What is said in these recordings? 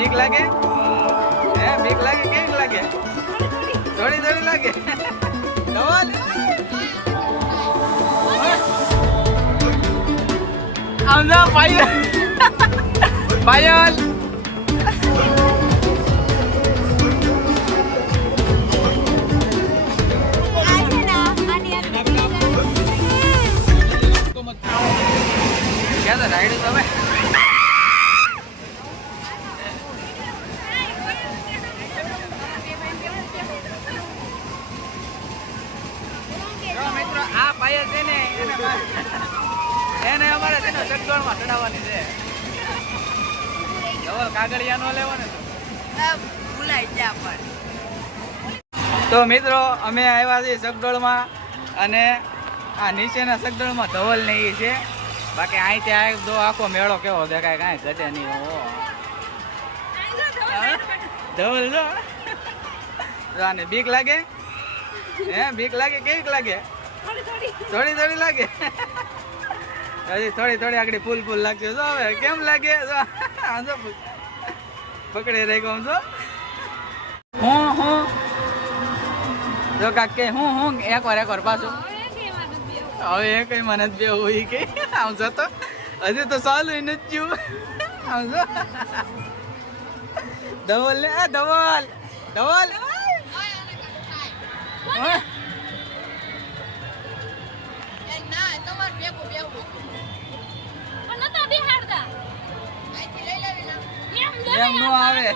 બીક લાગે હે બીક લાગે કેવી લાગે થોડી થોડી લાગે ધવલ આમ જા પાયલ પાયલ ક્યાં તો રાઈડ તમે મિત્રો આ પાયલ છે ને એને અમારે છે ને ચકડોળમાં ચડાવવાની છે ધવલ કાગળિયા નો લેવો ને ભૂલાઈ ગયા પણ તો મિત્રો અમે આવ્યા છીએ ચકડોળમાં અને આ નીચેના ચકડોળમાં ધવલ ને એ છે બાકી અહીંથી આ જો આખો મેળો કેવો દેખાય કાંઈ ઘટે નહીં ધવલ જો આને બીક લાગે હે બીક લાગે કેવીક લાગે થોડી થોડી લાગે હજી થોડી થોડી આગળ ફૂલ ફૂલ લાગશે જો હવે કેમ લાગે જો પકડી રાખ્યો આમ જો હું જો કાક કે હું એકવાર પાછું હવે એ કઈ મને જ બે હોય કે આમ જતો હજી તો ચાલુ નથી જ્યું આમ જો ધવલ ને ધવલ ધવલ એમ નો આવે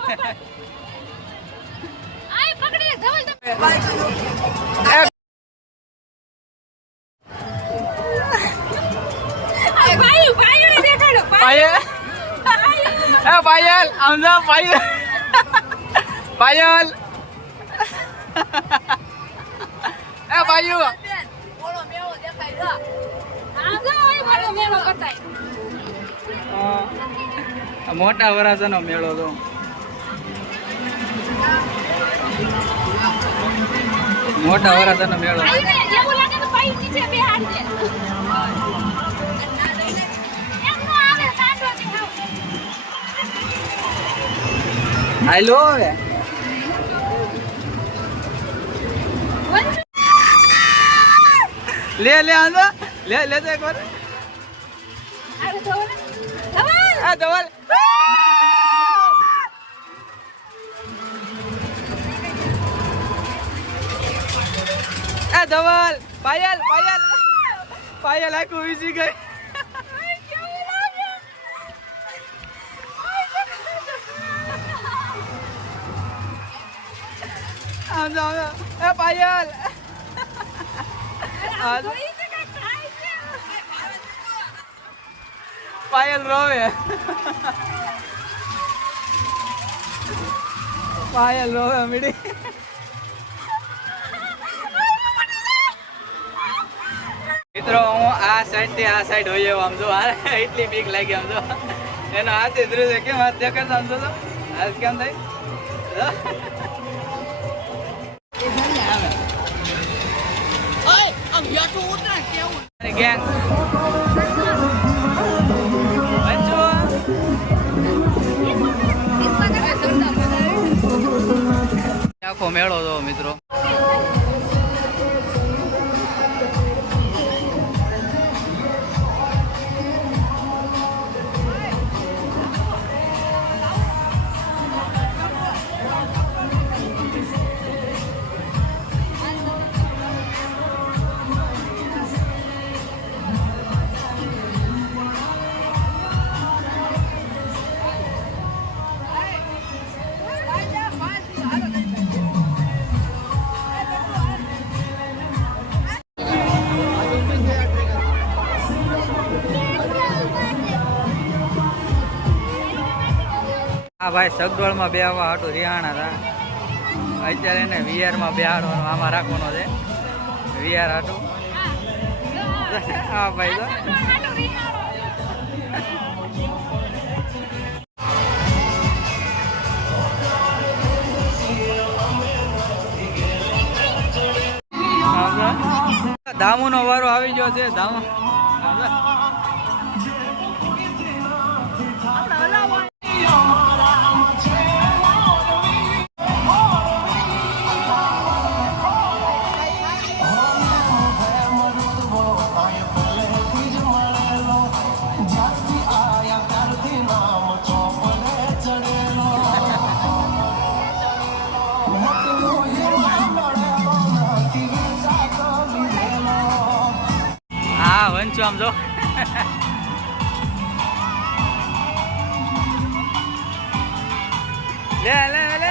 પાયલ આમ જા પાયલ પાયલ એ પાયુ મોટા વરાજાનો મેળો તો મોટા વરાજાનો મેળો હાલો હવે લે લે આંદો લે લે તો એકવાર આ ધવલ આ ધવલ પાયલ પાયલ પાયલ આખું વીસી ગઈ આમ જાઓ એ પાયલ પાયલ રોવે પાયલ રોવે મીડી મિત્રો હું આ સાઈડ થી આ સાઈડ હોય આમ જો એટલી બીક લાગી આમ જો એનો હાથ ઇધરું છે કેમ હાથ દેખાડતો આમ જો હાથ કેમ થાય ગેંગ આખો મેળો જો મિત્રો હા ભાઈ સગડોળમાં બે આવવા હાટું રિહાણા હતા અત્યારે એને વીઆરમાં બેહાડવાનું આમાં રાખવાનો છે વીઆર હાટું હા ભાઈ તો ધામુનો વારો આવી ગયો છે ધામુ બનશું આમ જો. લે લે લે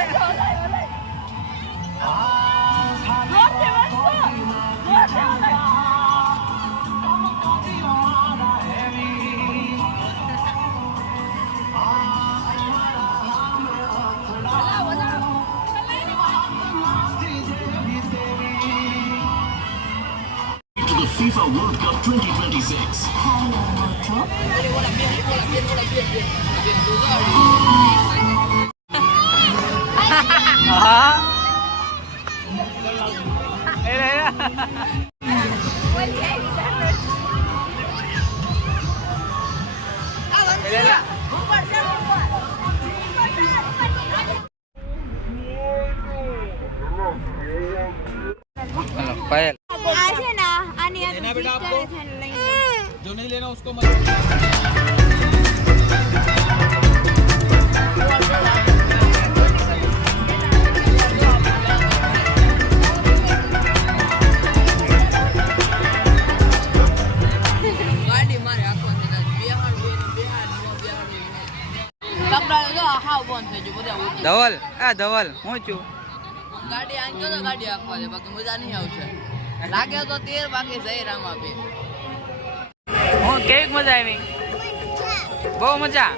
FIFA World Cup 2026. હા એ રે पायल आज है ना आने बेटा आपको जो नहीं लेना उसको मत. ધવલ ધવલ હું છું ગાડી આંક્યો તો ગાડી આંકવા દે બાકી મજા નહીં આવશે લાગે તો 13 બાકી જઈ રામા બે હું કેવી મજા આવી બહુ મજા